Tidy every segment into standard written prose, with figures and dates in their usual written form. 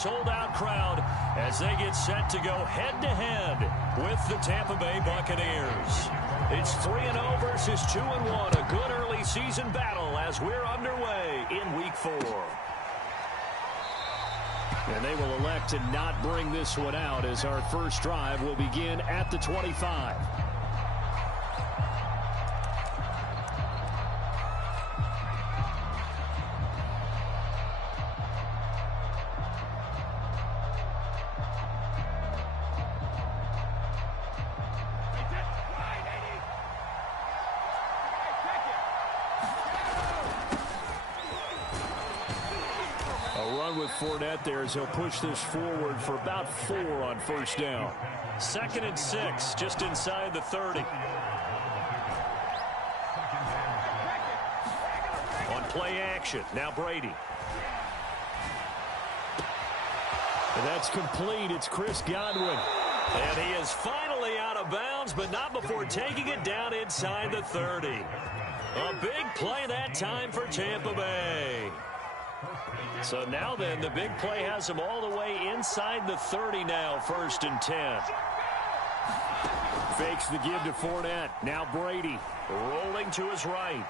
Sold-out crowd as they get set to go head-to-head with the Tampa Bay Buccaneers. It's 3-0 versus 2-1, a good early season battle as we're underway in Week 4. And they will elect to not bring this one out as our first drive will begin at the 25. Fournette there as he'll push this forward for about 4 on first down. 2nd and 6, just inside the 30. On play action, now Brady. And that's complete. It's Chris Godwin. And he is finally out of bounds, but not before taking it down inside the 30. A big play that time for Tampa Bay. So now then, the big play has him all the way inside the 30 now, 1st and 10. Fakes the give to Fournette. Now Brady rolling to his right.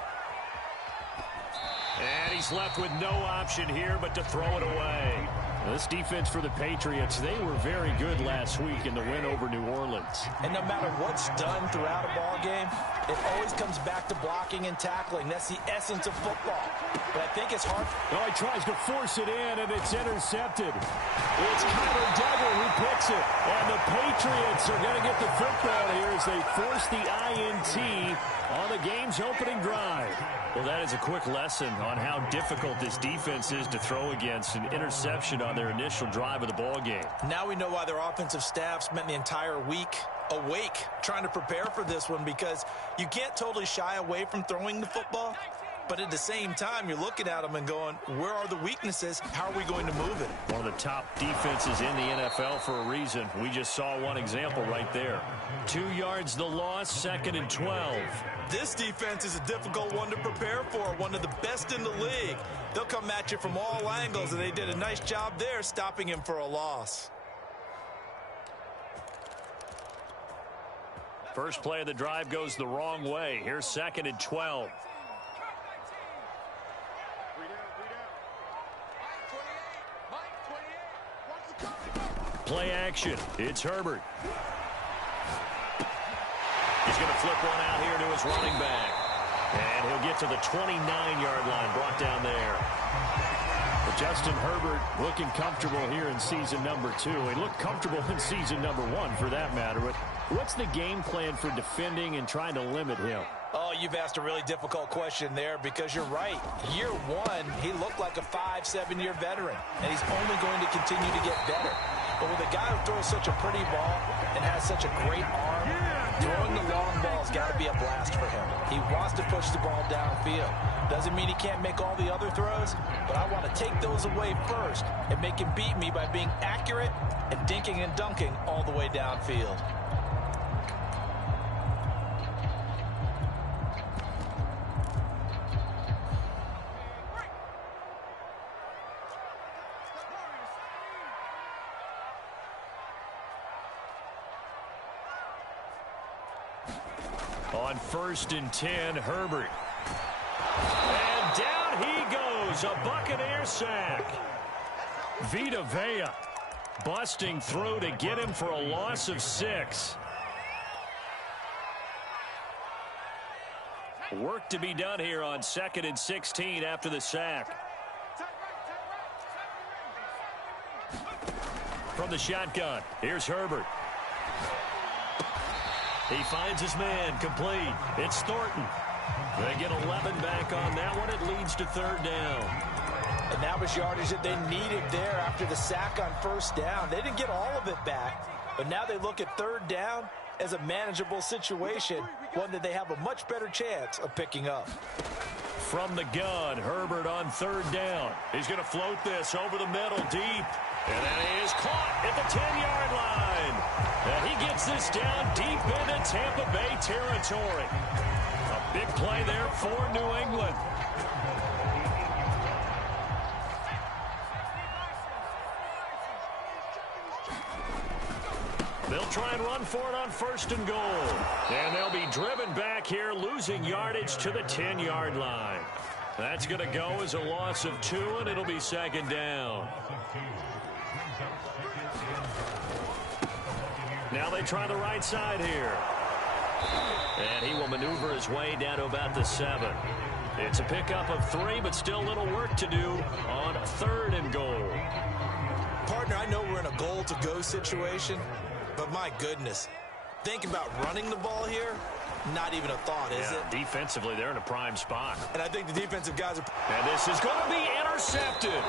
And he's left with no option here but to throw it away. This defense for the Patriots, they were very good last week in the win over New Orleans. And no matter what's done throughout a ball game, it always comes back to blocking and tackling. That's the essence of football. But I think it's hard. Oh, he tries to force it in, and it's intercepted. It's Kyler Duggar who picks it. And the Patriots are going to get the football here as they force the INT on the game's opening drive. Well, that is a quick lesson on how difficult this defense is to throw against an interception on their initial drive of the ball game. Now we know why their offensive staff spent the entire week awake trying to prepare for this one, because you can't totally shy away from throwing the football. But at the same time, you're looking at them and going, where are the weaknesses? How are we going to move it? One of the top defenses in the NFL for a reason. We just saw one example right there. 2 yards the loss, 2nd and 12. This defense is a difficult one to prepare for, one of the best in the league. They'll come at you from all angles, and they did a nice job there stopping him for a loss. First play of the drive goes the wrong way. Here's 2nd and 12. Play action. It's Herbert. He's going to flip one out here to his running back. And he'll get to the 29-yard line, brought down there. But Justin Herbert looking comfortable here in season number 2. He looked comfortable in season number 1 for that matter. But what's the game plan for defending and trying to limit him? Oh, you've asked a really difficult question there, because you're right. Year 1, he looked like a 5-7-year veteran, and he's only going to continue to get better. But with a guy who throws such a pretty ball and has such a great arm, throwing the long ball's got to be a blast for him. He wants to push the ball downfield. Doesn't mean he can't make all the other throws, but I want to take those away first and make him beat me by being accurate and dinking and dunking all the way downfield. On 1st and 10, Herbert. And down he goes, a Buccaneer sack. Vita Vea busting through to get him for a loss of 6. Work to be done here on 2nd and 16 after the sack. From the shotgun, here's Herbert. He finds his man, complete. It's Thornton. They get 11 back on that one. It leads to 3rd down. And that was yardage that they needed there after the sack on 1st down. They didn't get all of it back, but now they look at 3rd down as a manageable situation, one that they have a much better chance of picking up. From the gun, Herbert on 3rd down. He's going to float this over the middle deep. And then he is caught at the 10-yard line. And he gets this down deep into Tampa Bay territory. A big play there for New England. They'll try and run for it on 1st and goal. And they'll be driven back here, losing yardage to the 10-yard line. That's going to go as a loss of 2, and it'll be 2nd down. Now they try the right side here. And he will maneuver his way down to about the 7. It's a pickup of 3, but still little work to do on 3rd and goal. Partner, I know we're in a goal-to-go situation, but my goodness, think about running the ball here. Not even a thought, is it? Defensively, they're in a prime spot. And I think the defensive guys are... And this is going to be intercepted.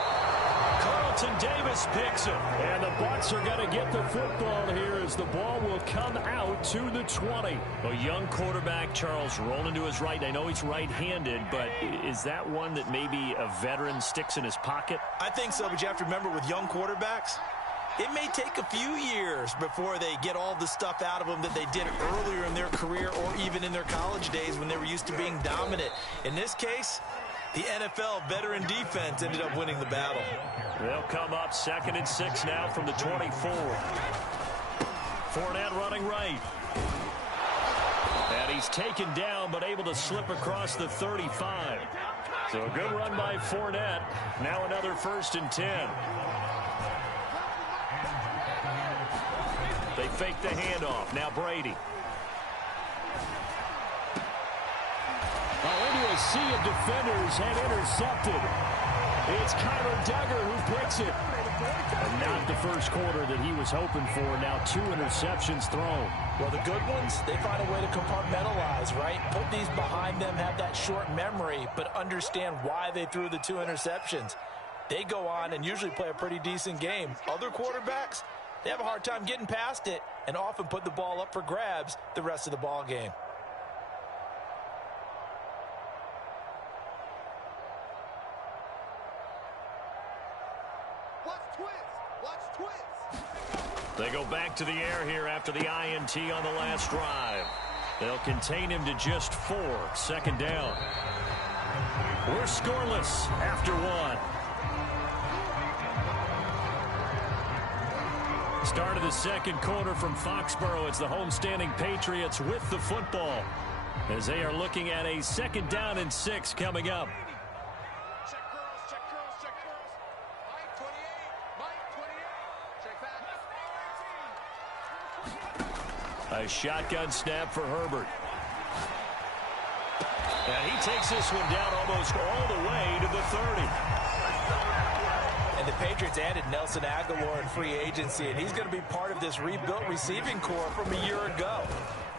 Carlton Davis picks it. And the Bucs are going to get the football here as the ball will come out to the 20. A young quarterback, Charles, rolling to his right. I know he's right-handed, but is that one that maybe a veteran sticks in his pocket? I think so, but you have to remember with young quarterbacks, it may take a few years before they get all the stuff out of them that they did earlier in their career or even in their college days when they were used to being dominant. In this case, the NFL veteran defense ended up winning the battle. They'll come up 2nd and 6 now from the 24. Fournette running right. And he's taken down but able to slip across the 35. So a good run by Fournette. Now another 1st and 10. They fake the handoff. Now Brady. Into a sea of defenders and intercepted. It's Kyler Duggar who picks it. And not the first quarter that he was hoping for. Now 2 interceptions thrown. Well, the good ones, they find a way to compartmentalize, right? Put these behind them, have that short memory, but understand why they threw the 2 interceptions. They go on and usually play a pretty decent game. Other quarterbacks, they have a hard time getting past it and often put the ball up for grabs the rest of the ball game. They go back to the air here after the INT on the last drive. They'll contain him to just 4. 2nd down. We're scoreless after 1. Start of the 2nd quarter from Foxborough. It's the homestanding Patriots with the football as they are looking at a 2nd down and 6 coming up. A shotgun snap for Herbert. And he takes this one down almost all the way to the 30. And the Patriots added Nelson Aguilar in free agency, and he's going to be part of this rebuilt receiving corps from a year ago.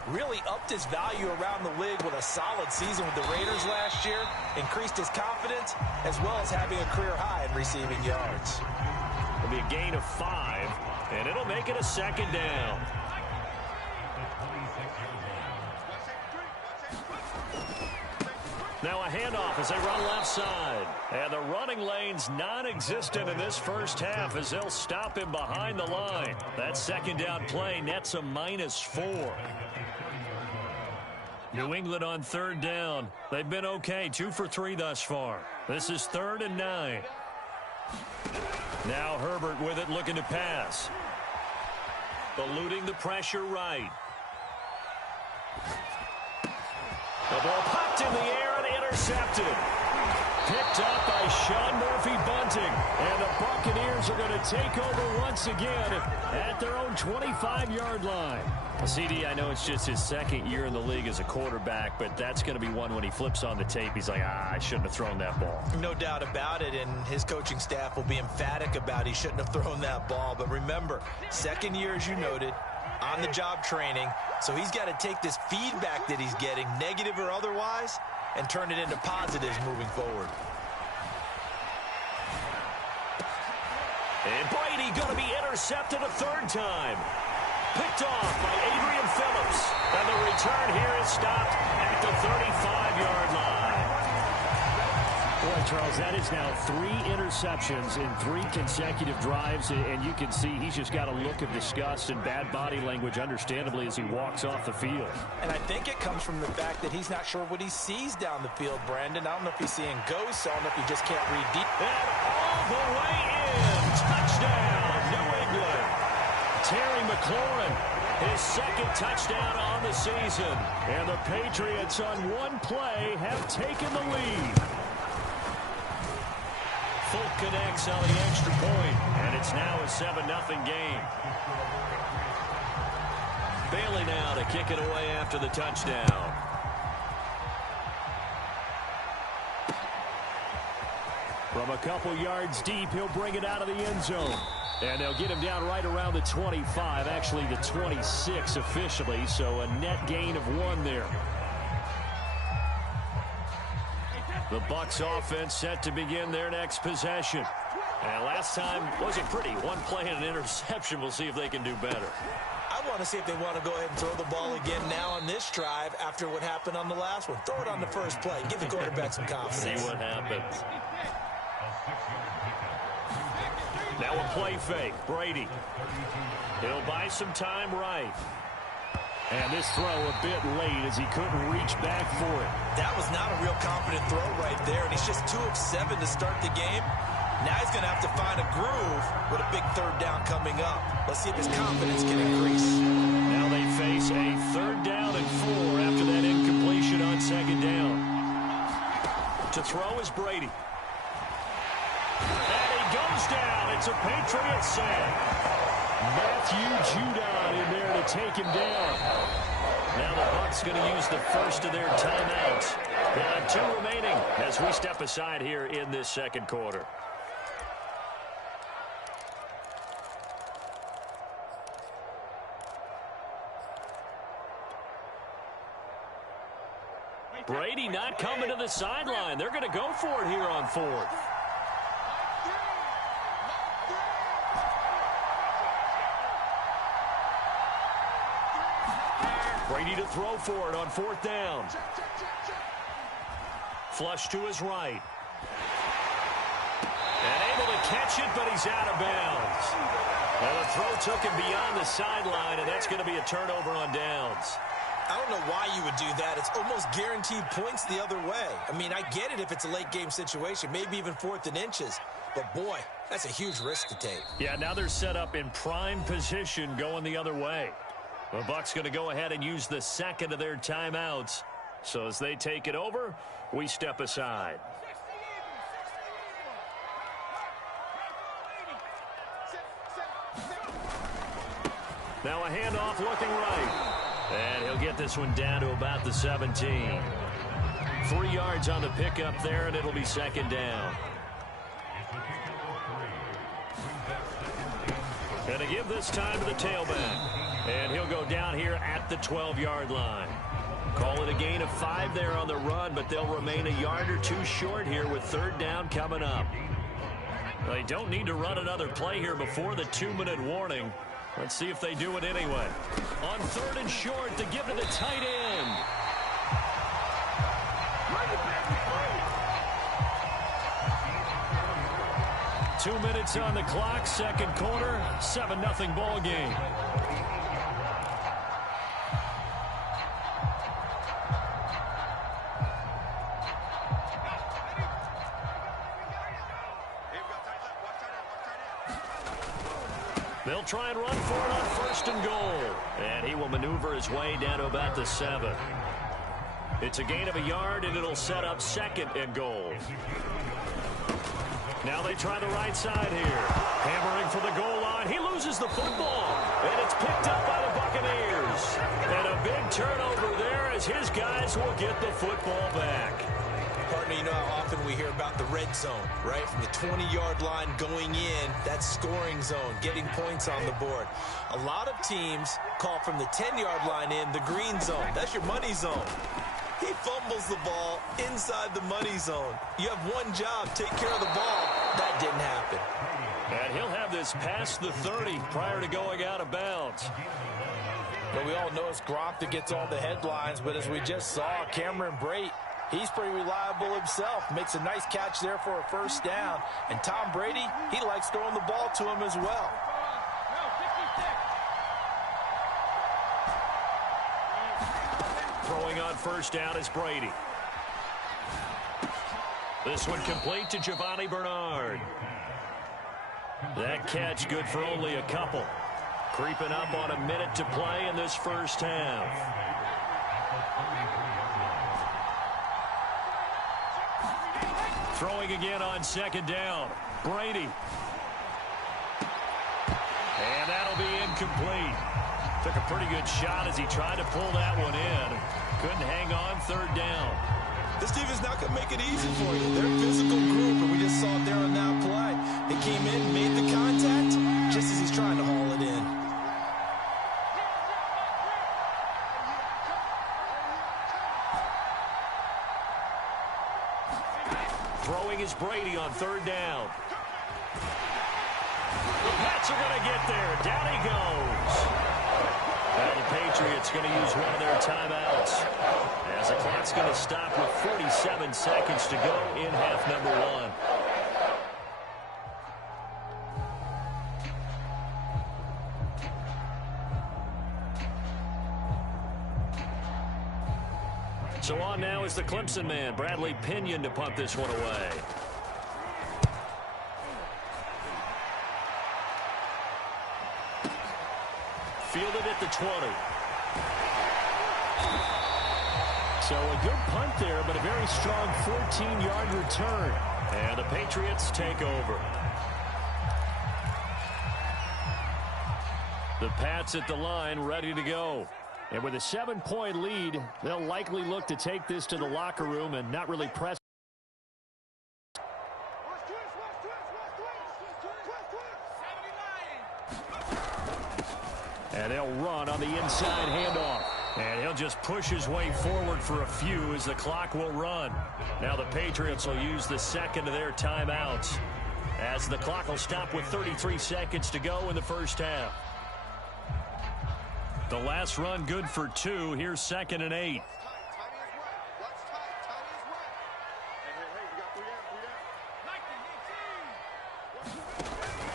Really upped his value around the league with a solid season with the Raiders last year, increased his confidence, as well as having a career high in receiving yards. It'll be a gain of 5, and it'll make it a 2nd down. Now a handoff as they run left side. And the running lane's non-existent in this first half as they'll stop him behind the line. That 2nd down play nets a -4. New England on 3rd down. They've been okay, 2 for 3 thus far. This is 3rd and 9. Now Herbert with it, looking to pass. Eluding the pressure right. The ball popped in the air and intercepted. Picked up by Sean Murphy-Bunting. And the Buccaneers are going to take over once again at their own 25-yard line. CD, I know it's just his 2nd year in the league as a quarterback, but that's going to be one when he flips on the tape. He's like, I shouldn't have thrown that ball. No doubt about it, and his coaching staff will be emphatic about he shouldn't have thrown that ball. But remember, 2nd year, as you noted, on-the-job training, so he's got to take this feedback that he's getting, negative or otherwise, and turn it into positives moving forward. And Brady going to be intercepted a 3rd time. Picked off by Adrian Phillips. And the return here is stopped at the 35-yard line. Boy, Charles, that is now 3 interceptions in 3 consecutive drives, and you can see he's just got a look of disgust and bad body language, understandably, as he walks off the field. And I think it comes from the fact that he's not sure what he sees down the field, Brandon. I don't know if he's seeing ghosts. I don't know if he just can't read deep. And all the way in. Touchdown, New England. Terry McLaurin His second touchdown on the season. And the Patriots on one play have taken the lead. Folk connects on the extra point, and it's now a 7-0 game. Bailey now to kick it away after the touchdown. From a couple yards deep, he'll bring it out of the end zone. And they'll get him down right around the 25, actually the 26 officially, so a net gain of 1 there. The Bucs offense set to begin their next possession. And last time wasn't pretty. One play and an interception. We'll see if they can do better. I want to see if they want to go ahead and throw the ball again now on this drive after what happened on the last one. Throw it on the first play. Give the quarterback some confidence. See what happens. Now a play fake. Brady. He'll buy some time right. And this throw a bit late as he couldn't reach back for it. That was not a real confident throw right there, and he's just 2 of 7 to start the game. Now he's going to have to find a groove with a big third down coming up. Let's see if his confidence can increase. Now they face a 3rd down and 4 after that incompletion on 2nd down. To throw is Brady. And he goes down. It's a Patriots sack. Matthew Judon in there to take him down. Now the Bucs going to use the first of their timeouts. They'll have 2 remaining as we step aside here in this second quarter. Brady not coming to the sideline. They're going to go for it here on 4th. Brady to throw for it on 4th down. Flush to his right. And able to catch it, but he's out of bounds. Well, the throw took him beyond the sideline, and that's going to be a turnover on downs. I don't know why you would do that. It's almost guaranteed points the other way. I mean, I get it if it's a late game situation, maybe even 4th and inches. But, boy, that's a huge risk to take. Yeah, now they're set up in prime position going the other way. The Bucs going to go ahead and use the second of their timeouts. So as they take it over, we step aside. Now a handoff looking right. And he'll get this one down to about the 17. 3 yards on the pickup there, and it'll be 2nd down. Going to give this time to the tailback. And he'll go down here at the 12-yard line. Call it a gain of 5 there on the run, but they'll remain a yard or 2 short here with 3rd down coming up. They don't need to run another play here before the 2-minute warning. Let's see if they do it anyway. On 3rd and short to give to the tight end. Two minutes on the clock, second quarter, 7-0 ball game. They'll try and run for it on 1st and goal. And he will maneuver his way down to about the 7. It's a gain of a yard, and it'll set up 2nd and goal. Now they try the right side here. Hammering for the goal line. He loses the football. And it's picked up by the Buccaneers. And a big turnover there as his guys will get the football back. Partner, you know how often we hear about the red zone, right? From the 20-yard line going in, that's scoring zone, getting points on the board. A lot of teams call from the 10-yard line in the green zone. That's your money zone. He fumbles the ball inside the money zone. You have one job, take care of the ball. That didn't happen. And he'll have this past the 30 prior to going out of bounds. Well, we all know it's Gronk that gets all the headlines, but as we just saw, Cameron Brate, he's pretty reliable himself. Makes a nice catch there for a 1st down. And Tom Brady, he likes throwing the ball to him as well. Throwing on 1st down is Brady. This one complete to Giovanni Bernard. That catch good for only a couple. Creeping up on a minute to play in this first half. Throwing again on second down. Brady. And that'll be incomplete. Took a pretty good shot as he tried to pull that one in. Couldn't hang on third down. This defense not going to make it easy for you. They're a physical group, and we just saw it there on that play. They came in, made the contact, just as he's trying to haul it in. Throwing is Brady on third down. The Pats are going to get there. Down he goes. Now the Patriots going to use one of their timeouts, as the clock's going to stop with 47 seconds to go in half number one. So on now is the Clemson man, Bradley Pinion, to punt this one away. Fielded at the 20. So a good punt there, but a very strong 14-yard return. And the Patriots take over. The Pats at the line, ready to go. And with a 7-point lead, they'll likely look to take this to the locker room and not really press. And they'll run on the inside handoff. And he'll just push his way forward for a few as the clock will run. Now the Patriots will use the second of their timeouts, as the clock will stop with 33 seconds to go in the first half. The last run good for 2. Here's 2nd and 8.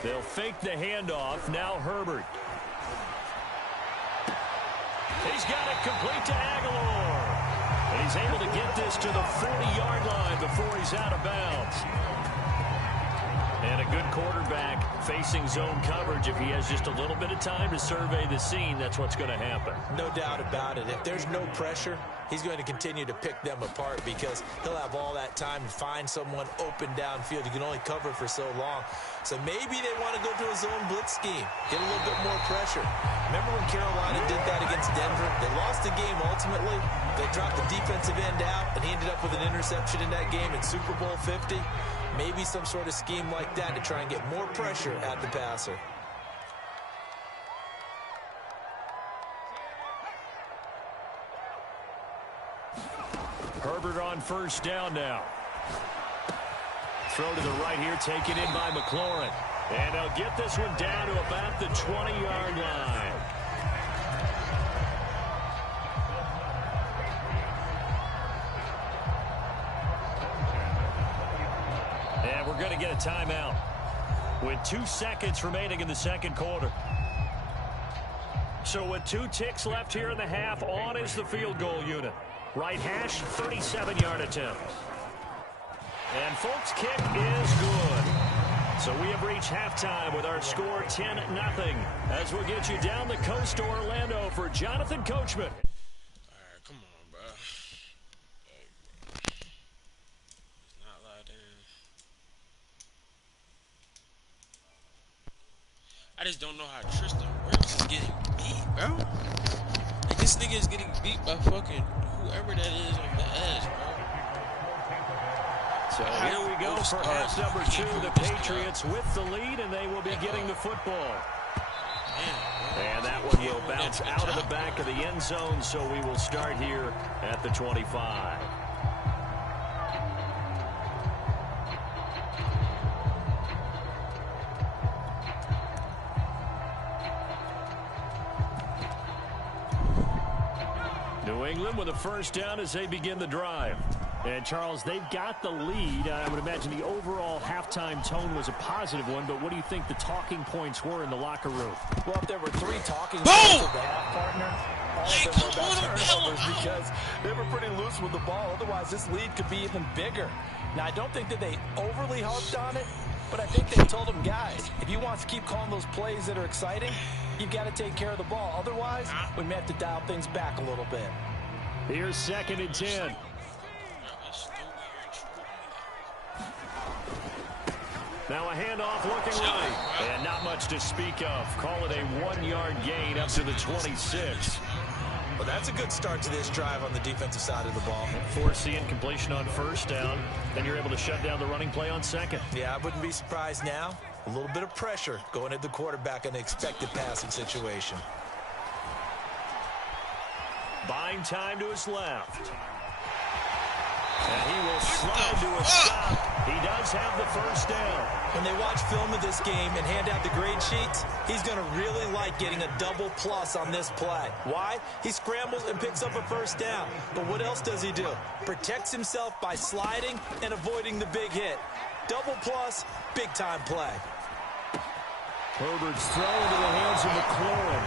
They'll fake the handoff. Now Herbert. He's got it complete to Aguilar. And he's able to get this to the 40-yard line before he's out of bounds. And a good quarterback facing zone coverage. If he has just a little bit of time to survey the scene, that's what's going to happen. No doubt about it. If there's no pressure, he's going to continue to pick them apart, because he'll have all that time to find someone open downfield. You can only cover for so long. So maybe they want to go to a zone blitz scheme, get a little bit more pressure. Remember when Carolina did that against Denver? They lost the game ultimately. They dropped the defensive end out, and he ended up with an interception in that game in Super Bowl 50. Maybe some sort of scheme like that to try and get more pressure at the passer. Herbert on first down now. Throw to the right here, taken in by McLaurin. And they'll get this one down to about the 20-yard line. And we're going to get a timeout with 2 seconds remaining in the second quarter. So with 2 ticks left here in the half, on is the field goal unit. Right hash, 37-yard attempt. And folks, kick is good. So we have reached halftime with our score 10-0. As we'll get you down the coast to Orlando for Jonathan Coachman. All right, come on, bro. It's not loud in. I just don't know how Tristan Wirfs is getting beat, bro. Like, this nigga is getting beat by fucking whoever that is on the edge, bro. So here we go for half number 2. The Patriots with the lead, and they will be getting the football. And that one will bounce out of the back of the end zone, so we will start here at the 25. New England with a first down as they begin the drive. And, Charles, they've got the lead. I would imagine the overall halftime tone was a positive one, but what do you think the talking points were in the locker room? Well, if there were 3 talking points of the half, partner, all of them were about turnovers, because they were pretty loose with the ball. Otherwise, this lead could be even bigger. Now, I don't think that they overly harped on it, But I think they told him, guys, if you want to keep calling those plays that are exciting, you've got to take care of the ball. Otherwise, we may have to dial things back a little bit. Here's 2nd and 10. Now a handoff looking right. And not much to speak of. Call it a 1-yard gain up to the 26. Well, that's a good start to this drive on the defensive side of the ball. Force the incompletion on 1st down. Then you're able to shut down the running play on 2nd. Yeah, I wouldn't be surprised now. A little bit of pressure going at the quarterback in an expected passing situation. Buying time to his left. And he will slide to a stop. He does have the 1st down. When they watch film of this game and hand out the grade sheets, he's going to really like getting a double plus on this play. Why? He scrambles and picks up a 1st down. But what else does he do? Protects himself by sliding and avoiding the big hit. Double plus, big-time play. Herbert's throw into the hands of McLaurin.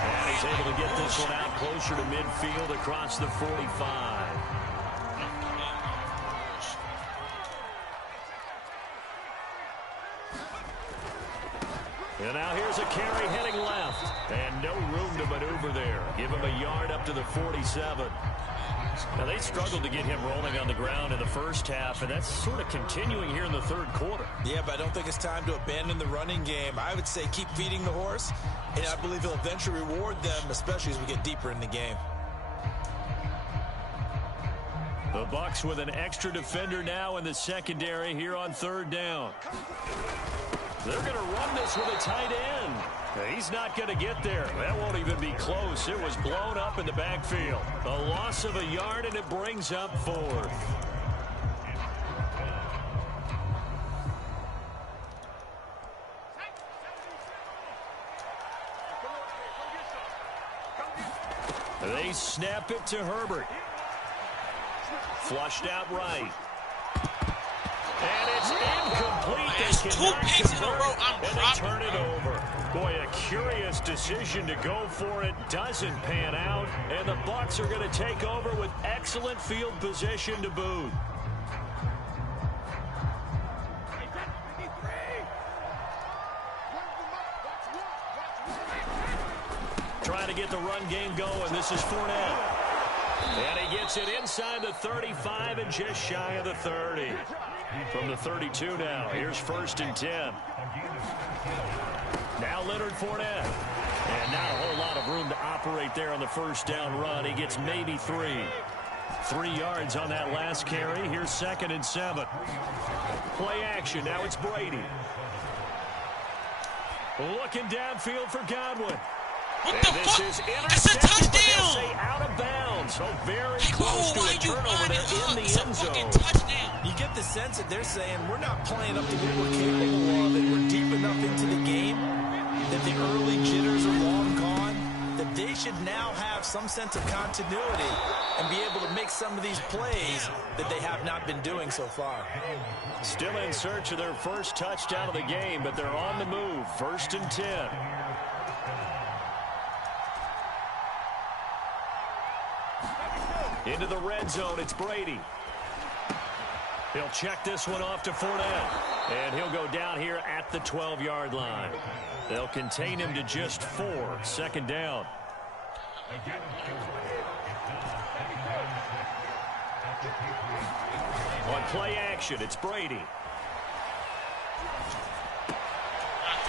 And he's able to get this one out closer to midfield across the 45. And now here's a carry heading left. And no room to maneuver there. Give him a yard up to the 47. Now, they struggled to get him rolling on the ground in the 1st half, and that's sort of continuing here in the 3rd quarter. Yeah, but I don't think it's time to abandon the running game. I would say keep feeding the horse, and I believe he'll eventually reward them, especially as we get deeper in the game. The Bucs with an extra defender now in the secondary here on 3rd down. They're going to run this with a tight end. He's not going to get there. That won't even be close. It was blown up in the backfield. A loss of a yard, and it brings up 4th. They snap it to Herbert. Flushed out right. And it's incomplete. There's 2 picks in a row. I'm and they turn it over. Boy, a curious decision to go for it. Doesn't pan out. And the Bucs are going to take over with excellent field position to boot. Trying to get the run game going. This is Fournette. And he gets it inside the 35 and just shy of the 30. From the 32 now. Here's 1st and 10. Now Leonard Fournette. And not a whole lot of room to operate there on the 1st down run. He gets maybe 3. 3 yards on that last carry. Here's 2nd and 7. Play action. Now it's Brady. Looking downfield for Godwin. What the fuck? It's a touchdown! Out of bounds. So very close to a turnover there in the end zone. You get the sense that they're saying we're not playing up to what we're capable of, and we're deep enough into the game that the early jitters are long gone, that they should now have some sense of continuity and be able to make some of these plays that they have not been doing so far. Still in search of their 1st touchdown of the game, but they're on the move. 1st and 10. Into the red zone, it's Brady. He'll check this one off to Fournette. And he'll go down here at the 12-yard line. They'll contain him to just 4. 2nd down. On play action, it's Brady.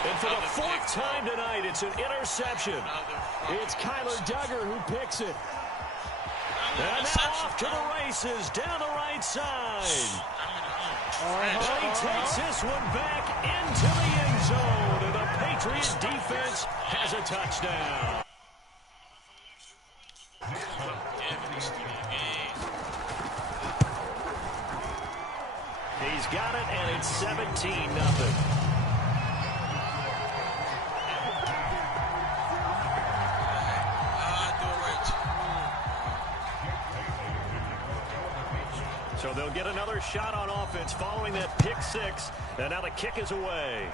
And for the 4th time tonight, it's an interception. It's Kyler Duggar who picks it. And now off to the races down the right side. He takes this one back into the end zone. And the Patriots defense has a touchdown. He's got it, and it's 17-0. So they'll get another shot on offense following that pick 6. And now the kick is away.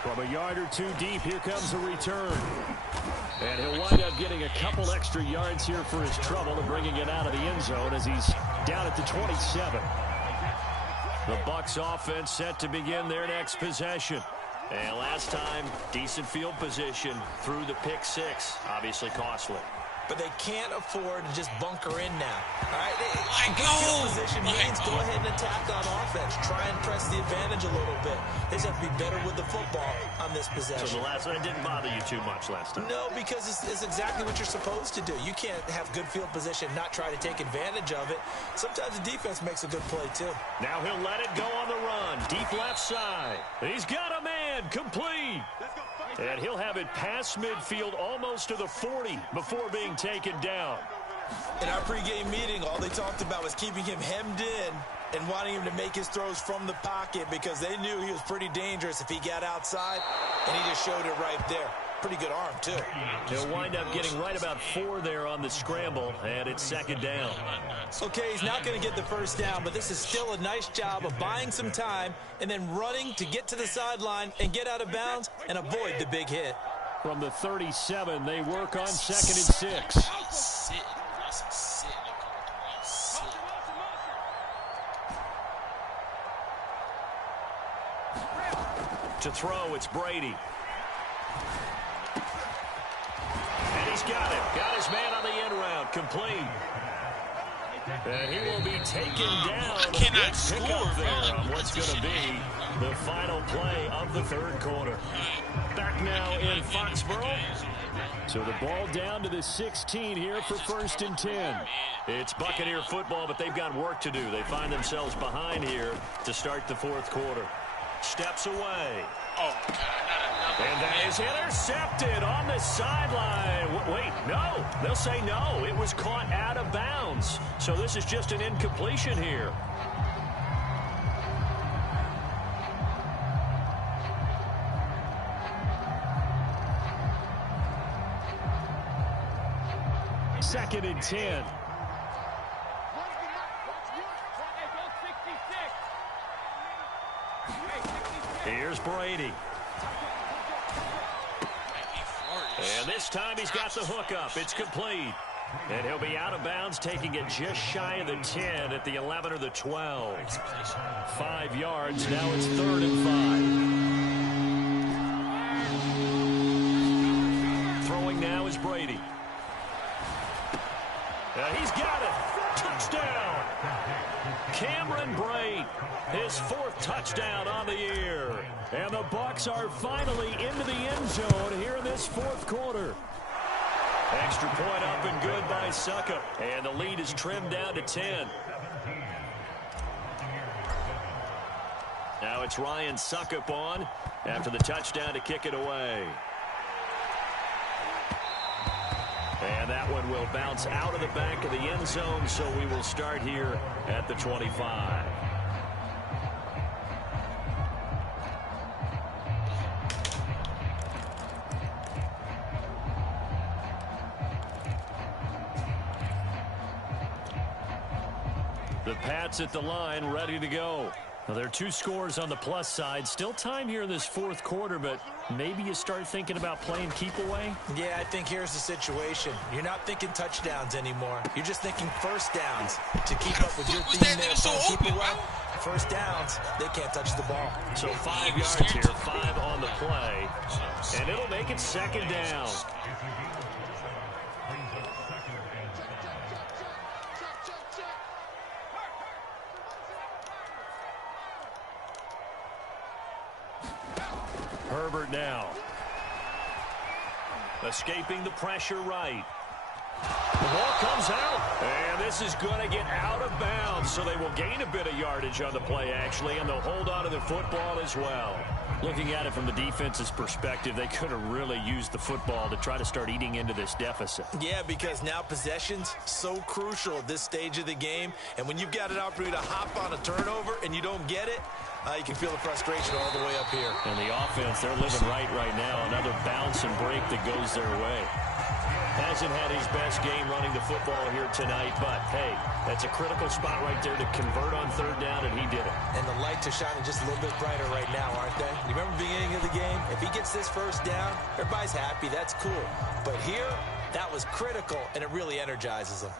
From a yard or 2 deep, here comes a return. And he'll wind up getting a couple extra yards here for his trouble and bringing it out of the end zone as he's down at the 27. The Bucs offense set to begin their next possession. And last time, decent field position through the pick six. Obviously costly. But they can't afford to just bunker in now. All right, good go! field position means go ahead and attack on offense. Try and press the advantage a little bit. They just have to be better with the football on this possession. So the last one didn't bother you too much last time? No, because it's exactly what you're supposed to do. You can't have good field position, not try to take advantage of it. Sometimes the defense makes a good play, too. Now he'll let it go on the run. Deep left side. He's got a man. Complete. And he'll have it past midfield almost to the 40 before being taken down. In our pregame meeting, all they talked about was keeping him hemmed in and wanting him to make his throws from the pocket because they knew he was pretty dangerous if he got outside, and he just showed it right there. Pretty good arm, too. He'll wind up getting right about 4 there on the scramble, and it's second down. Okay, he's not going to get the first down, but this is still a nice job of buying some time and then running to get to the sideline and get out of bounds and avoid the big hit. From the 37, they work on 2nd and 6. To throw, it's Brady. And he's got it. Got his man on the end route. Complete. And he will be taken down. I cannot score there on what's going to be the final play of the third quarter. Back now in Foxborough. So the ball down to the 16 here for 1st and 10. It's Buccaneer football, but they've got work to do. They find themselves behind here to start the fourth quarter. Steps away. Oh, God, and that is intercepted on the sideline. Wait, no. They'll say no. It was caught out of bounds. So this is just an incompletion here. Second and 10. Here's Brady. And this time he's got the hook up. It's complete. And he'll be out of bounds, taking it just shy of the 10 at the 11 or the 12. 5 yards. Now it's 3rd and 5. Throwing now is Brady. He's got it. Touchdown. Cameron Brate, his 4th touchdown on the year. And the Bucs are finally into the end zone here in this 4th quarter. Extra point up and good by Suckup. And the lead is trimmed down to 10. Now it's Ryan Suckup on after the touchdown to kick it away. And that one will bounce out of the back of the end zone, so we will start here at the 25. The Pats at the line, ready to go. Well, there are 2 scores on the plus side. Still time here in this 4th quarter, but maybe you start thinking about playing keep away? Yeah, I think here's the situation. You're not thinking touchdowns anymore. You're just thinking first downs to keep up with your team there. Keep away. First downs, they can't touch the ball. So 5 yards here, 5 on the play, and it'll make it second down. Herbert now. Escaping the pressure right. The ball comes out, and this is going to get out of bounds, so they will gain a bit of yardage on the play, actually, and they'll hold on to the football as well. Looking at it from the defense's perspective, they could have really used the football to try to start eating into this deficit. Yeah, because now possession's so crucial at this stage of the game, and when you've got an opportunity to hop on a turnover and you don't get it, you can feel the frustration all the way up here. And the offense, they're living right now. Another bounce and break that goes their way. Hasn't had his best game running the football here tonight, but, hey, that's a critical spot right there to convert on 3rd down, and he did it. And the lights are shining just a little bit brighter right now, aren't they? You remember the beginning of the game? If he gets this first down, everybody's happy. That's cool. But here, that was critical, and it really energizes them.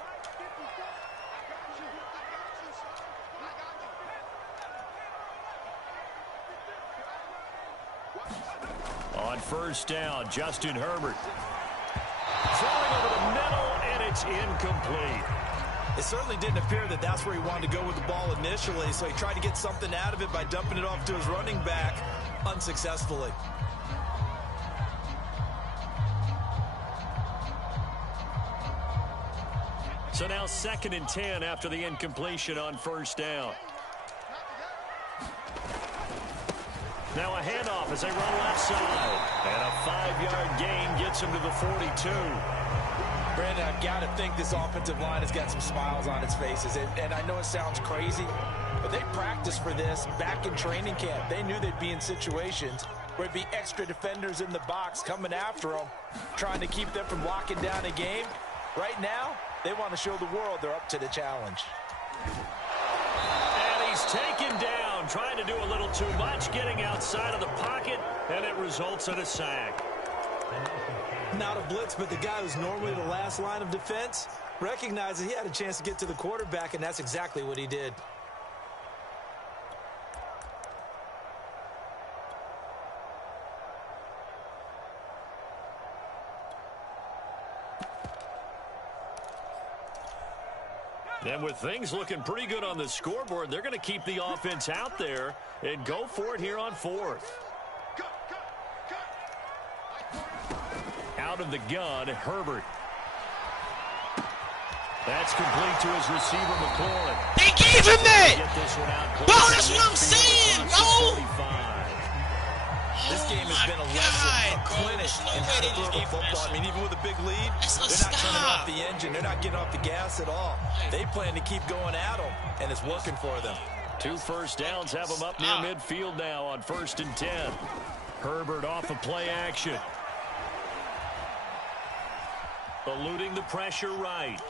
first down. Justin Herbert throwing over the middle, and it's incomplete. It certainly didn't appear that that's where he wanted to go with the ball initially, so he tried to get something out of it by dumping it off to his running back unsuccessfully. So now 2nd and 10 after the incompletion on first down. Now a handoff as they run left side. And a 5-yard gain gets him to the 42. Brandon, I've got to think this offensive line has got some smiles on its faces. And I know it sounds crazy, but they practiced for this back in training camp. They knew they'd be in situations where it'd be extra defenders in the box coming after them, trying to keep them from locking down a game. Right now, they want to show the world they're up to the challenge. And he's taken down, trying to do a little too much, getting outside of the pocket, and it results in a sack. Not a blitz, but the guy who's normally the last line of defense recognized that he had a chance to get to the quarterback, and that's exactly what he did. And with things looking pretty good on the scoreboard, they're going to keep the offense out there and go for it here on 4th. Out of the gun, Herbert. That's complete to his receiver, McLaurin. They gave him that! Get this one out. Bro, that's what I'm saying, bro! This game has been a lesson, a clinic in how to throw the football. I mean, even with a big lead, they're not turning off the engine. They're not getting off the gas at all. They plan to keep going at them, and it's working for them. 2 first downs have them up near midfield now on 1st and 10. Herbert off of play action. Eluding the pressure right.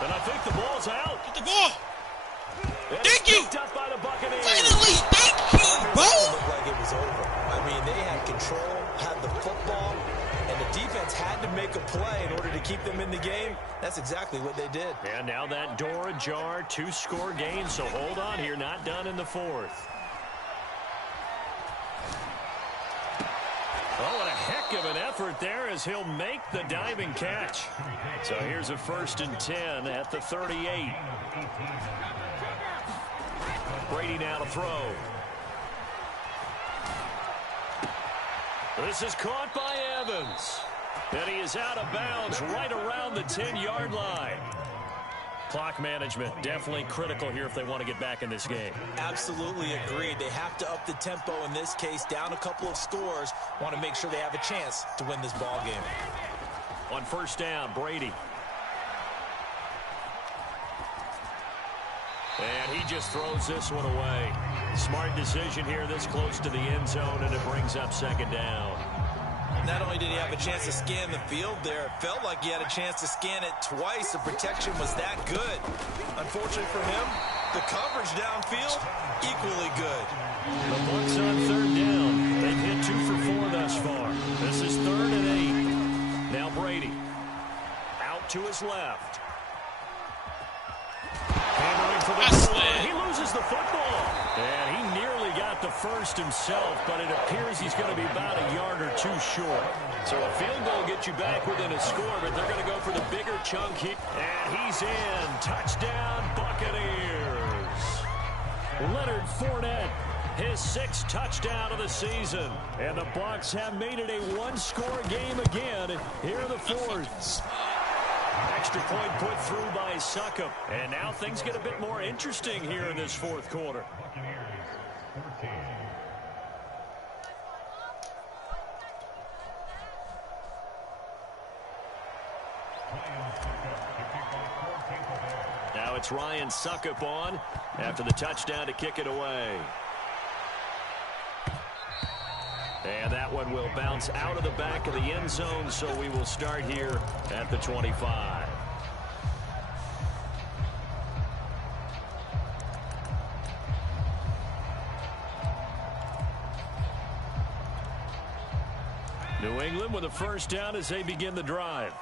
And I think the ball's out. Get the ball. And Thank you. Up by the Buccaneers. Finally, thank you, bro. It looked like it was over. I mean, they had control, had the football, and the defense had to make a play in order to keep them in the game. That's exactly what they did. And now that door ajar, 2-score game, so hold on here, not done in the 4th. Oh, and a heck of an effort there as he'll make the diving catch. So here's a 1st and 10 at the 38. Brady now to throw. This is caught by Evans. And he is out of bounds right around the 10-yard line. Clock management definitely critical here if they want to get back in this game. Absolutely agreed. They have to up the tempo in this case, down a couple of scores. Want to make sure they have a chance to win this ball game. On 1st down, Brady. And he just throws this one away. Smart decision here this close to the end zone, and it brings up 2nd down. Not only did he have a chance to scan the field there, it felt like he had a chance to scan it twice. The protection was that good. Unfortunately for him, the coverage downfield, equally good. The Bucs on 3rd down. They've hit 2 for 4 thus far. This is 3rd and 8. Now Brady. Out to his left. Hammering for the score. He loses the football. And he nearly got the first himself, but it appears he's going to be about a yard or 2 short. So a field goal gets you back within a score, but they're going to go for the bigger chunk here. And he's in. Touchdown, Buccaneers. Leonard Fournette, his 6th touchdown of the season. And the Bucs have made it a 1-score game again here in the 4th. Extra point put through by Succop. And now things get a bit more interesting here in this 4th quarter. Now it's Ryan Succop on after the touchdown to kick it away. And that one will bounce out of the back of the end zone, so we will start here at the 25. New England with a 1st down as they begin the drive.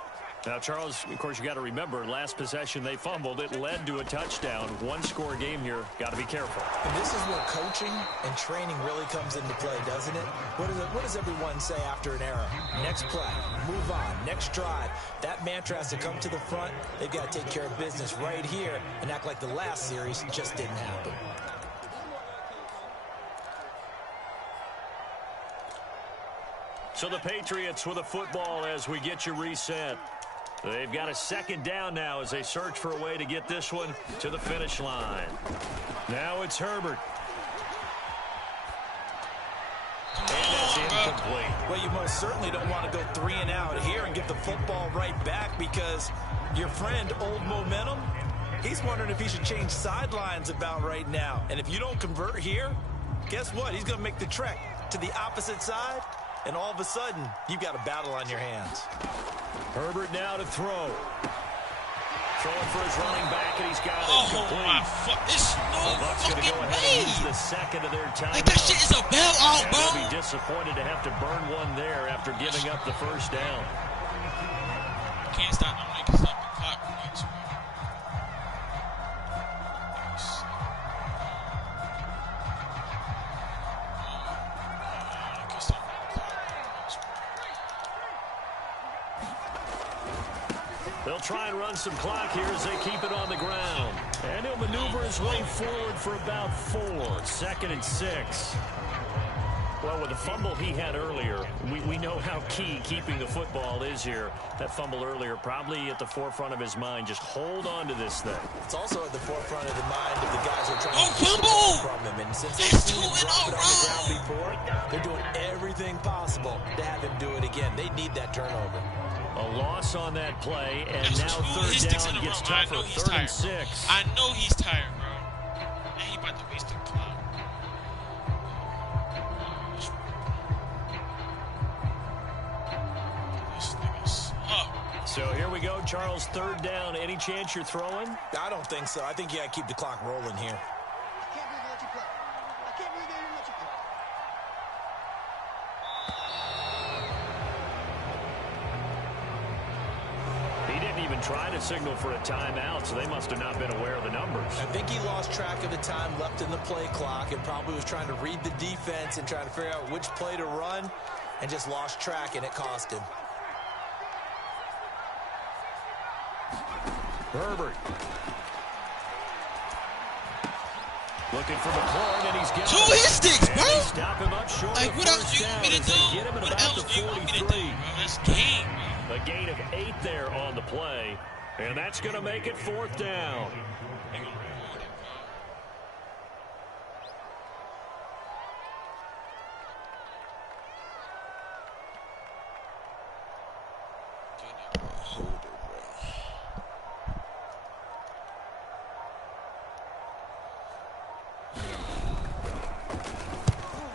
Now, Charles, of course, you got to remember, last possession they fumbled. It led to a touchdown. One-score game here. Got to be careful. And this is where coaching and training really comes into play, doesn't it? What does everyone say after an error? Next play, move on, next drive. That mantra has to come to the front. They've got to take care of business right here and act like the last series just didn't happen. So the Patriots with a football as we get you reset. They've got a second down now as they search for a way to get this one to the finish line. Now it's Herbert. And that's incomplete. Well, you most certainly don't want to go 3 and out here and get the football right back because your friend, Old Momentum, he's wondering if he should change sidelines about right now. And if you don't convert here, guess what? He's going to make the trek to the opposite side, and all of a sudden, you've got a battle on your hands. Herbert now to throw. Throwing for his running back, and he's got it complete. Oh, my fuck. It's no The Bucs going to go fucking ahead and use way. the second of their time. Like, that shit is a bailout, bro. They'll be disappointed to have to burn one there after giving up the first down. Can't stop. I'm making stop the clock. They'll try and run some clock here as they keep it on the ground. And he'll maneuver his way forward for about 4. 2nd and 6. Well, with the fumble he had earlier, we know how key keeping the football is here. That fumble earlier probably at the forefront of his mind. Just hold on to this thing. It's also at the forefront of the mind of the guys who are trying Oh, to keep the fumble! ball from him. And since That's they've seen him 2 in drop a it on the row. ground before, they're doing everything possible to have him do it again. They need that turnover. A loss on that play, and That's now 2 third sticks down in a gets row. I tougher. know he's 3rd and tired. 6. I know he's tired, bro. And he about to waste the clock. This nigga's up. So here we go, Charles, 3rd down. Any chance you're throwing? I don't think so. I think you got to keep the clock rolling here. I can't believe they let you play. I can't believe they didn't let you play. He didn't even try to signal for a timeout, so they must have not been aware of the numbers. I think he lost track of the time left in the play clock and probably was trying to read the defense and trying to figure out which play to run and just lost track, and it cost him. Herbert. Looking for McLaurin, and he's got 2 it. hit sticks, And bro. they stop him up short Like, of what else first do you down want me to as they do? get him at What about else the do you want me to do, 43. bro? That's game, bro. A gain of 8 there on the play, and that's going to make it 4th down.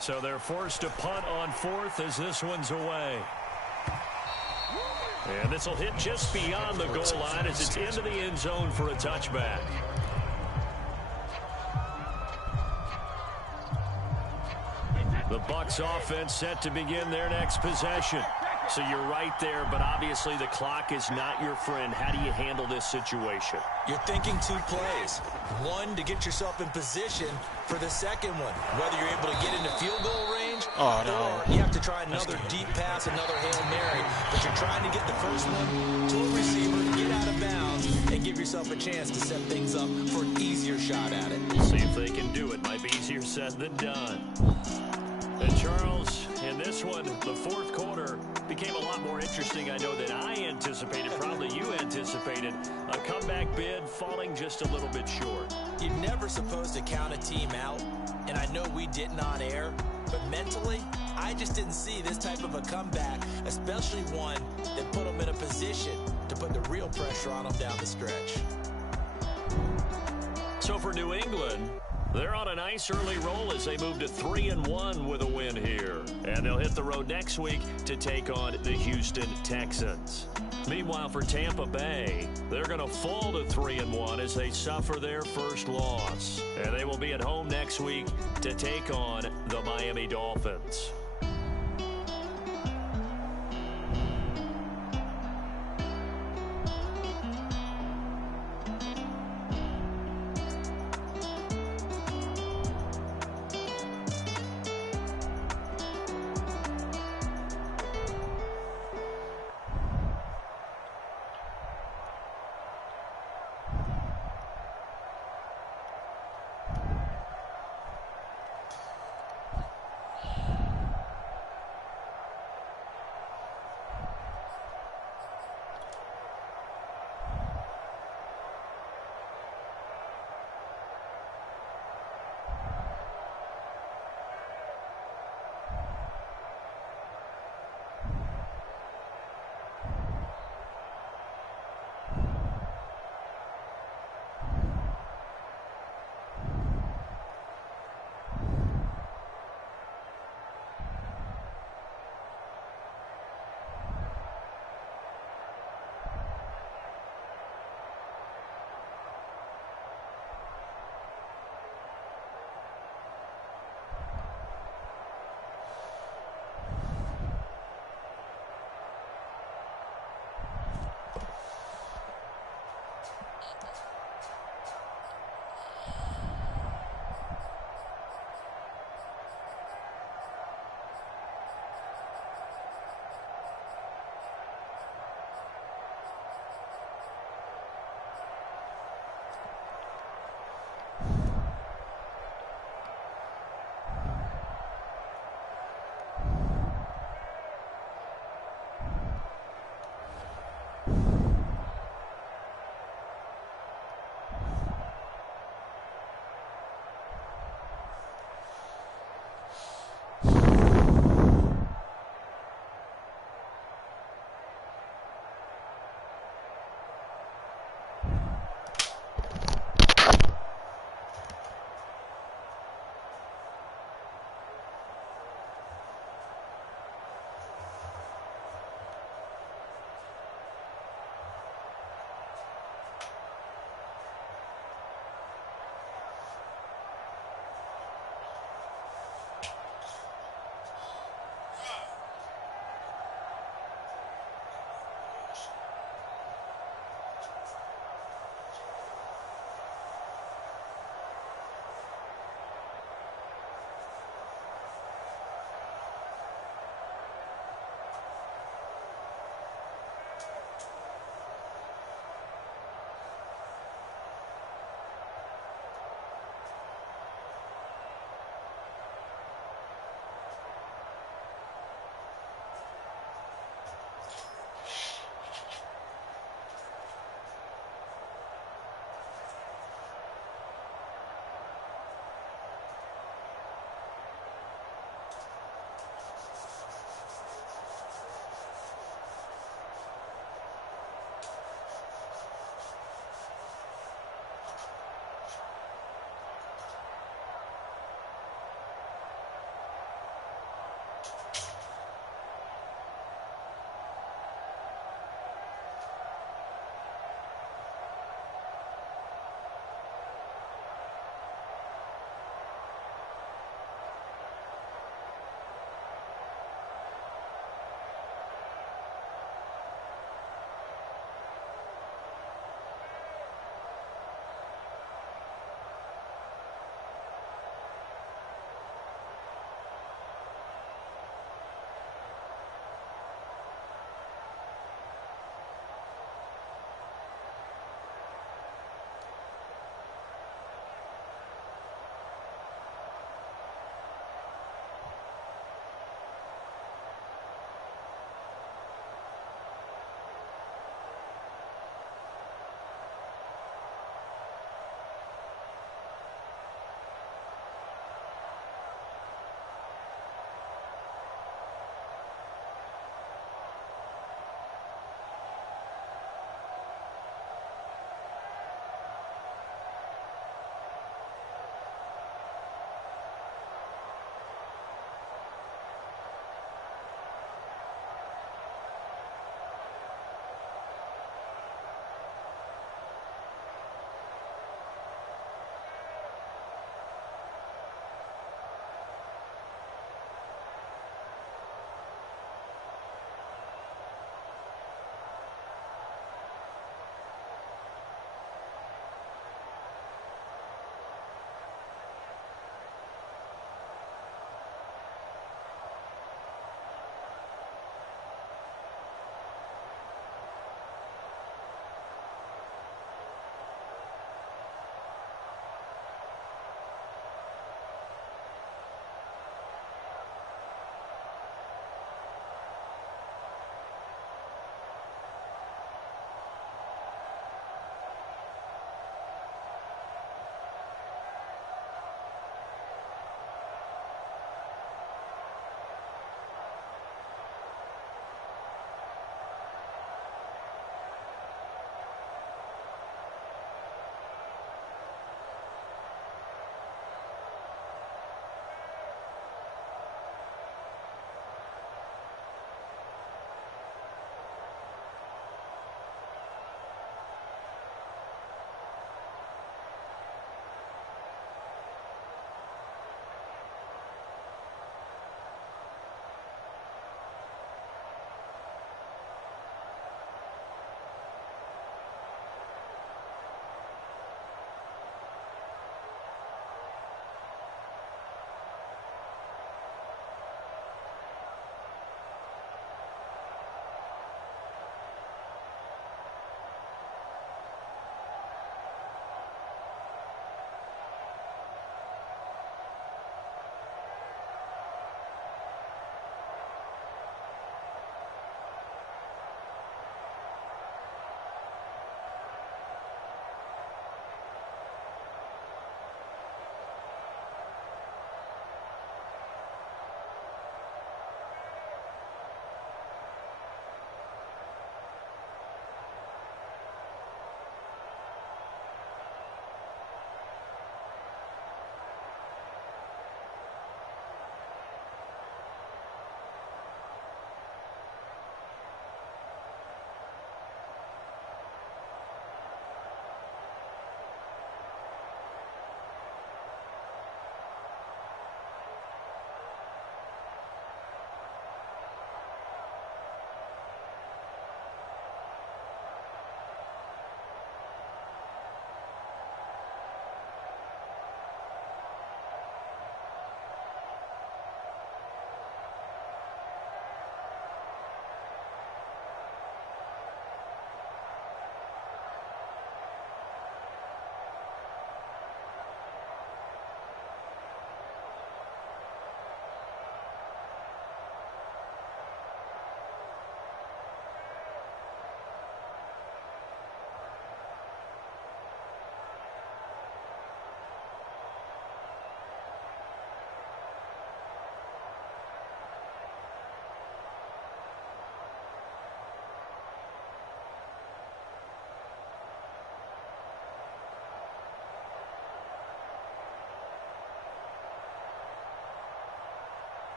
So they're forced to punt on 4th as this one's away. And this will hit just beyond the goal line as it's into the end zone for a touchback. The Bucs offense set to begin their next possession. So you're right there, but obviously the clock is not your friend. How do you handle this situation? You're thinking 2 plays. One, to get yourself in position for the second one. Whether you're able to get into field goal range, Oh, no. or you have to try another deep pass, another Hail Mary. But you're trying to get the first one to a receiver, get out of bounds, and give yourself a chance to set things up for an easier shot at it. See if they can do it. Might be easier said than done. And Charles, in this one, the 4th quarter became a lot more interesting, I know, than I anticipated. Probably you anticipated. A comeback bid falling just a little bit short. You're never supposed to count a team out, and I know we didn't on air, but mentally, I just didn't see this type of a comeback, especially one that put them in a position to put the real pressure on them down the stretch. So for New England, they're on a nice early roll as they move to 3-1 with a win here. And they'll hit the road next week to take on the Houston Texans. Meanwhile, for Tampa Bay, they're going to fall to 3-1 as they suffer their first loss. And they will be at home next week to take on the Miami Dolphins.